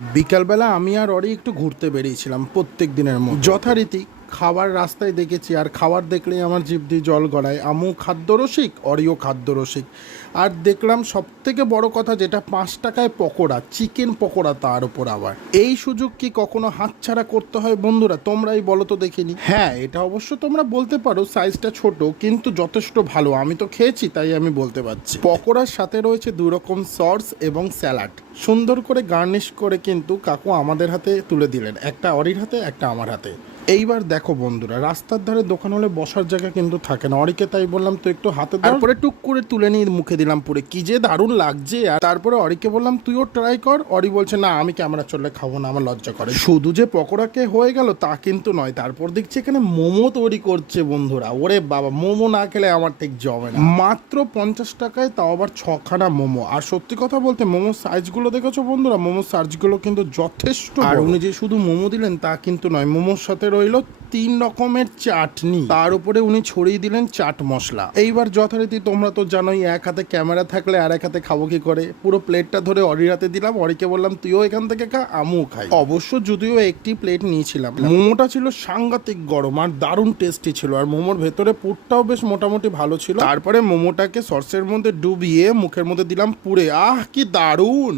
বিকালবেলা আমি আর অরি একটু ঘুরতে বেরিয়েছিলাম প্রত্যেক দিনের মতো। যথারীতি খাবার রাস্তায় দেখেছি, আর খাবার দেখলেই আমার জিভ দিয়ে জল গড়ায়। আমু খাদ্যরসিক, অরিও খাদ্যরসিক। আর দেখলাম সব থেকে বড় কথা, যেটা 5 টাকায় পকোড়া, চিকেন পকোড়া, তার উপর আবার। এই সুযোগ কি কখনো হাতছাড়া করতে হয় বন্ধুরা? তোমরাই বলো তো দেখিনি। হ্যাঁ, এটা অবশ্য তোমরা বলতে পারো সাইজটা ছোট, কিন্তু যথেষ্ট ভালো। আমি তো খেয়েছি, তাই আমি বলতে পারছি। পকোড়ার সাথে রয়েছে 2 রকম সস এবং স্যালাড, সুন্দর করে গার্নিশ করে কিন্তু কাকু আমাদের হাতে তুলে দিলেন। একটা অরির হাতে, একটা আমার হাতে। এইবার দেখো বন্ধুরা, রাস্তার ধারে দোকান হলে বসার জায়গা কিন্তু থাকে না। অরিকে তাই বললাম তো একটু হাতে, তারপরে টুক করে তুলে নিয়ে মুখে দিলাম পুরে, কি যে দারুণ লাগছে। আর তারপরে অরিকে বললাম তুইও ট্রাই কর। অরি বলছে না, আমি ক্যামেরা চললে খাবো না, আমার লজ্জা করে। শুধু যে পকোড়াকে হয়ে গেল তা কিন্তু নয়, তারপর দেখছি এখানে মোমো তৈরি করছে বন্ধুরা। ওরে বাবা, মোমো না খেলে আমার ঠিক জমে না। মাত্র 50 টাকায়, তাও আবার 6খানা মোমো। আর সত্যি কথা বলতে মোমোর সাইজগুলো দেখেছো বন্ধুরা? মোমোর সাইজগুলো কিন্তু যথেষ্ট। আর উনি যে শুধু মোমো দিলেন তা কিন্তু নয়, মোমোর সাথে রইল 3 রকমের চাটনি, তার উপরে উনি ছড়িয়ে দিলেন চাট মশলা। এইবার যথারীতি তোমরা তো জানোই, এক হাতে ক্যামেরা থাকলে আর এক হাতে খাবো কি করে। পুরো প্লেটটা ধরে অরির হাতে দিলাম। অরিকে বললাম তুইও এখান থেকে খা, আমিও খাই। অবশ্য যদিও একটি প্লেট নিয়েছিলাম। মোমোটা ছিল সাংঘাতিক গরম আর দারুণ টেস্টি ছিল। আর মোমোর ভেতরে পুরটাও বেশ মোটামুটি ভালো ছিল। তারপরে মোমোটাকে সসের মধ্যে ডুবিয়ে মুখের মধ্যে দিলাম পুরে। আহ, কি দারুণ!